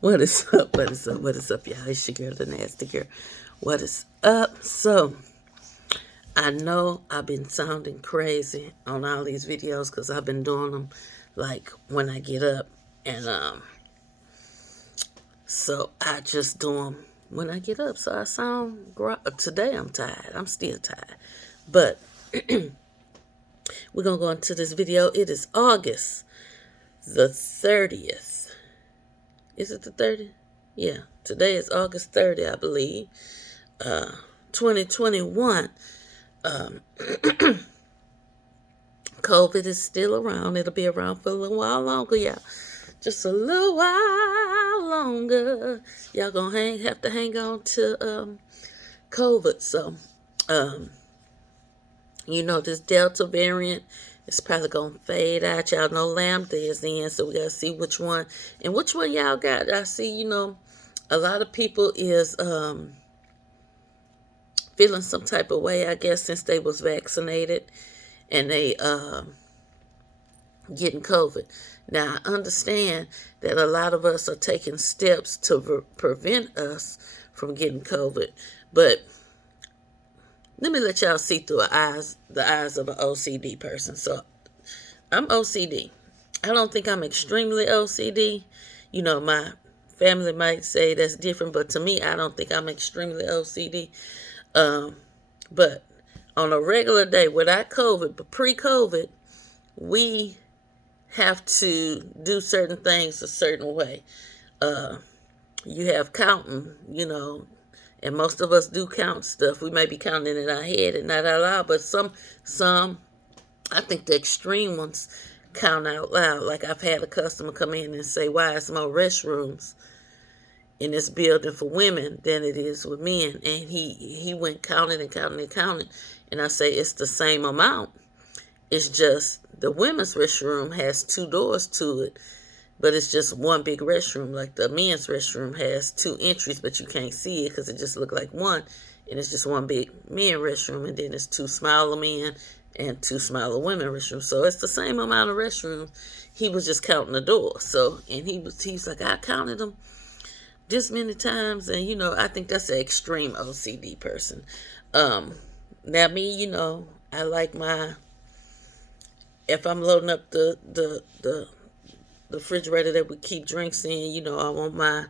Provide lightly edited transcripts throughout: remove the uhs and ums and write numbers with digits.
What is up? What is up? What is up, y'all? It's your girl, the Nasty Girl. What is up? So, I know I've been sounding crazy on all these videos because I've been doing them like when I get up. And so I just do them when I get up. So I sound, today I'm tired. I'm still tired. But we're going to go into this video. It is August the 30th. Is it the 30th? Yeah, today is August 30th, I believe, 2021. COVID is still around. It'll be around for a little while longer, y'all. Just a little while longer. Y'all gonna have to hang on to COVID. So, this Delta variant is probably gonna fade out. Y'all know Lambda is in, so we gotta see which one and which one y'all got. I see, a lot of people is feeling some type of way, I guess, since they was vaccinated and they getting COVID. Now, I understand that a lot of us are taking steps to prevent us from getting COVID, but let me let y'all see through the eyes of an OCD person. So, I'm OCD. I don't think I'm extremely OCD. My family might say that's different, but to me, I don't think I'm extremely OCD. But on a regular day, without COVID, but pre-COVID, we have to do certain things a certain way. You have counting, and most of us do count stuff. We may be counting in our head and not out loud, but some, I think the extreme ones count out loud. Like I've had a customer come in and say, "Why is more restrooms in this building for women than it is with men?" And he went counting and counting and counting. And I say, it's the same amount. It's just the women's restroom has 2 doors to it, but it's just one big restroom. Like the men's restroom has 2 entries, but you can't see it because it just looked like one. And it's just one big men restroom, and then it's 2 smaller men and 2 smaller women restrooms. So it's the same amount of restrooms. He was just counting the doors. So, and he's like, I counted them this many times, and I think that's an extreme OCD person. Now me, I like if I'm loading up the refrigerator that we keep drinks in, I want my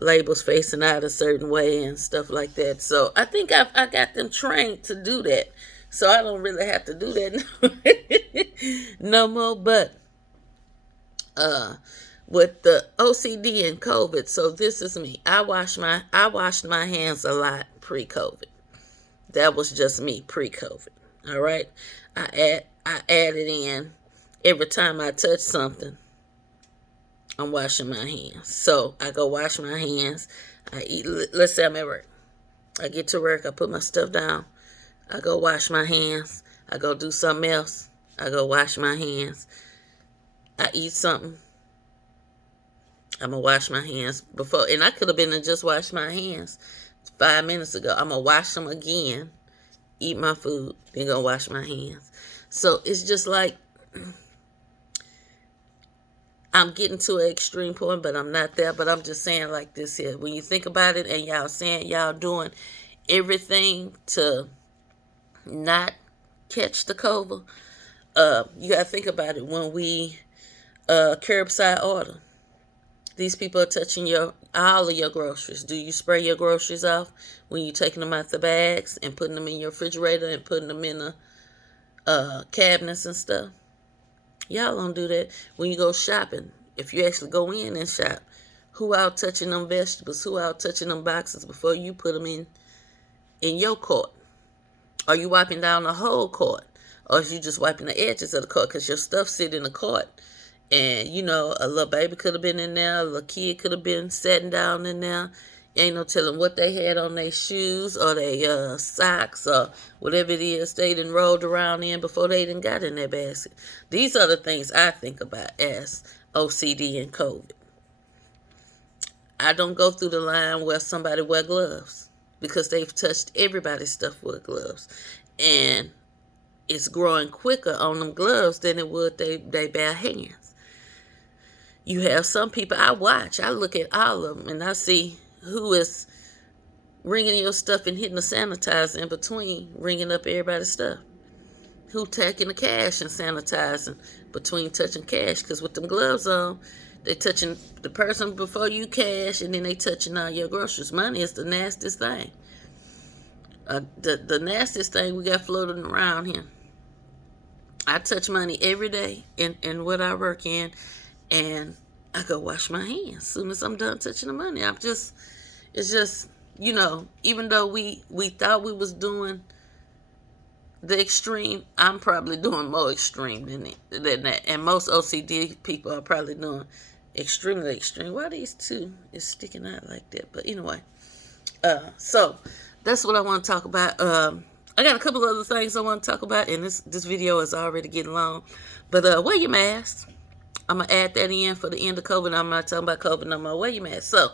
labels facing out a certain way and stuff like that. So I think I got them trained to do that. So I don't really have to do that no more. But with the OCD and COVID, so this is me. I washed my hands a lot pre-COVID. That was just me pre-COVID. All right. I added in every time I touch something, I'm washing my hands. So I go wash my hands. I eat. Let's say I'm at work. I get to work. I put my stuff down. I go wash my hands. I go do something else. I go wash my hands. I eat something. I'm going to wash my hands before. And I could have been and just washed my hands 5 minutes ago. I'm going to wash them again. Eat my food. Then go wash my hands. So it's just like I'm getting to an extreme point, but I'm not there. But I'm just saying like this here. When you think about it and y'all saying y'all doing everything to not catch the COVID, you got to think about it. When we curbside order, these people are touching all of your groceries. Do you spray your groceries off when you're taking them out the bags and putting them in your refrigerator and putting them in the cabinets and stuff? Y'all don't do that. When you go shopping, if you actually go in and shop, who out touching them vegetables? Who out touching them boxes before you put them in your cart? Are you wiping down the whole cart? Or is you just wiping the edges of the cart because your stuff sit in the cart? And, a little baby could have been in there. A little kid could have been sitting down in there. Ain't no telling what they had on their shoes or their socks or whatever it is they done rolled around in before they done got in their basket. These are the things I think about as OCD and COVID. I don't go through the line where somebody wear gloves because they've touched everybody's stuff with gloves. And it's growing quicker on them gloves than it would they bare hands. You have some people I watch. I look at all of them and I see who is ringing your stuff and hitting the sanitizer in between, ringing up everybody's stuff. Who taking the cash and sanitizing between touching cash? Because with them gloves on, they touching the person before you cash, and then they touching all your groceries. Money is the nastiest thing. The nastiest thing we got floating around here. I touch money every day in what I work in, and I go wash my hands as soon as I'm done touching the money. It's just, even though we thought we was doing the extreme, I'm probably doing more extreme than that. And most OCD people are probably doing extremely extreme. Why these two is sticking out like that? But anyway, so that's what I want to talk about. I got a couple other things I want to talk about, and this video is already getting long. But wear your mask. I'm going to add that in for the end of COVID. I'm not talking about COVID no more. Wear your mask. So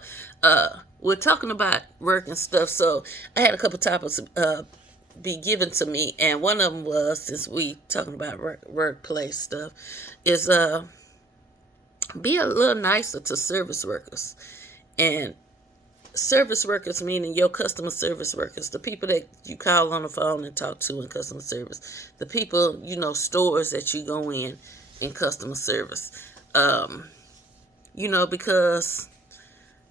we're talking about work and stuff. So I had a couple topics be given to me, and one of them was, since we talking about workplace stuff, is be a little nicer to service workers. And service workers meaning your customer service workers, the people that you call on the phone and talk to in customer service, the people, stores that you go in customer service. Because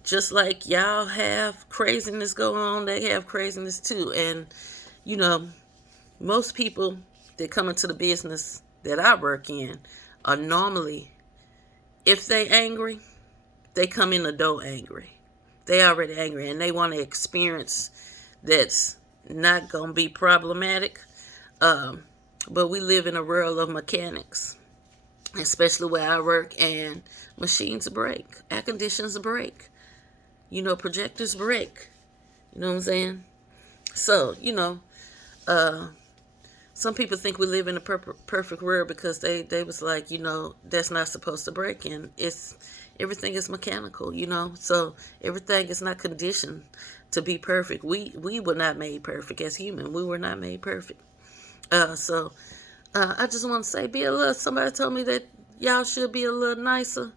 just like y'all have craziness going on, they have craziness too. And most people that come into the business that I work in are normally, if they angry, they come in the door angry. They already angry, and they want to experience that's not going to be problematic. But we live in a world of mechanics, especially where I work, and machines break, air conditioners break, projectors break. You know what I'm saying? So, some people think we live in a perfect world because they was like, that's not supposed to break, and everything is mechanical, so everything is not conditioned to be perfect. We were not made perfect as human. We were not made perfect. So I just want to say, somebody told me that y'all should be a little nicer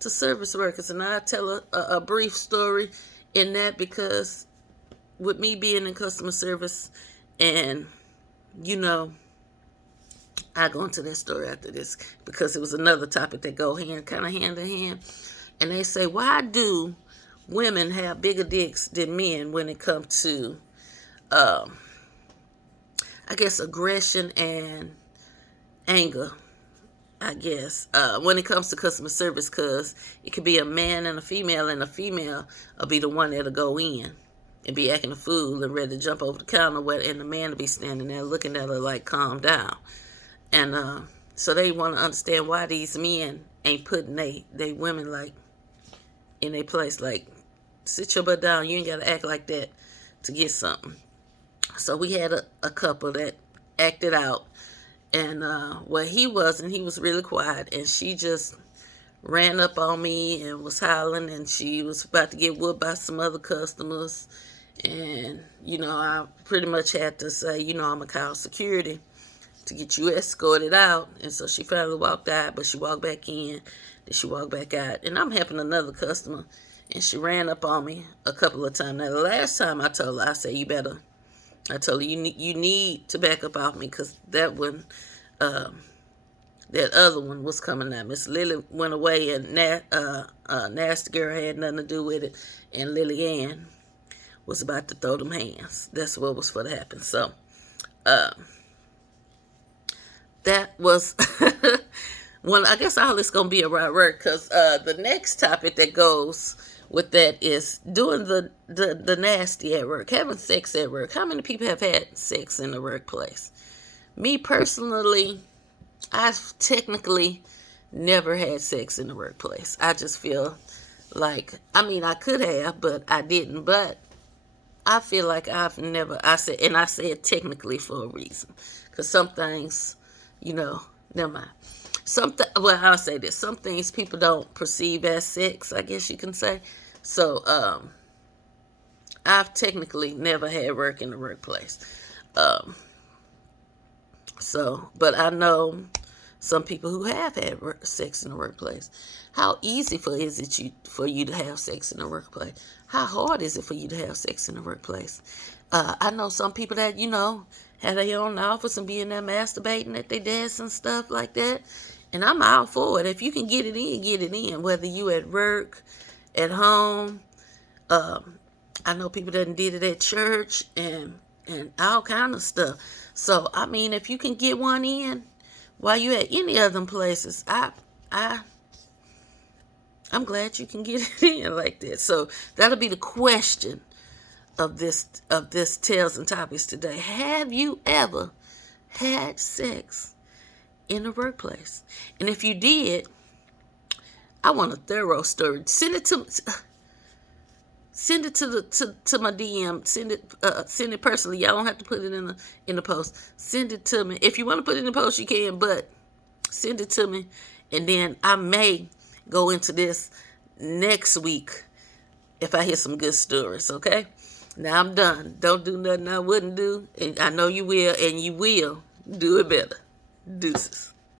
to service workers, and I tell a brief story in that, because with me being in customer service, and I go into that story after this because it was another topic that go kind of hand in hand. And they say, why do women have bigger dicks than men when it comes to, I guess, aggression and anger? I guess when it comes to customer service, because it could be a man and a female will be the one that'll go in and be acting a fool and ready to jump over the counter, and the man will be standing there looking at her like, calm down. And so they want to understand why these men ain't putting they women like in their place, like, sit your butt down, you ain't got to act like that to get something. So we had a couple that acted out, and he was really quiet, and she just ran up on me and was hollering, and she was about to get whooped by some other customers. And I pretty much had to say, I'm gonna call security to get you escorted out. And so she finally walked out, but she walked back in, then she walked back out, and I'm helping another customer, and she ran up on me a couple of times. Now, the last time I told her, I said, I told her, you need to back up off me, because that one, that other one was coming out. Miss Lily went away, and Nasty Girl had nothing to do with it, and Lily Ann was about to throw them hands. That's what was for to happen. So that was one. I guess all this gonna be about work, because the next topic that goes with that is doing the nasty at work, having sex at work. How many people have had sex in the workplace? Me personally, I've technically never had sex in the workplace. I just feel like, I could have, but I didn't. But I feel like I've never, I said technically for a reason. Because some things, never mind. I'll say this. Some things people don't perceive as sex, I guess you can say. So, I've technically never had work in the workplace. But I know some people who have had sex in the workplace. How easy is it for you to have sex in the workplace? How hard is it for you to have sex in the workplace? I know some people that, have their own office and be in there masturbating at their desks and stuff like that. And I'm all for it. If you can get it in, get it in. Whether you at work, at home. I know people that did it at church and all kind of stuff. So, I mean, if you can get one in while you at any of them places, I'm glad you can get it in like that. So that'll be the question of this Tales and Topics today. Have you ever had sex in the workplace? And if you did, I want a thorough story. Send it to my DM. Send it personally. Y'all don't have to put it in the post. Send it to me. If you want to put it in the post, you can, but send it to me, and then I may go into this next week if I hear some good stories. Okay? Now I'm done. Don't do nothing I wouldn't do, and I know you will, and you will do it better. Deuces.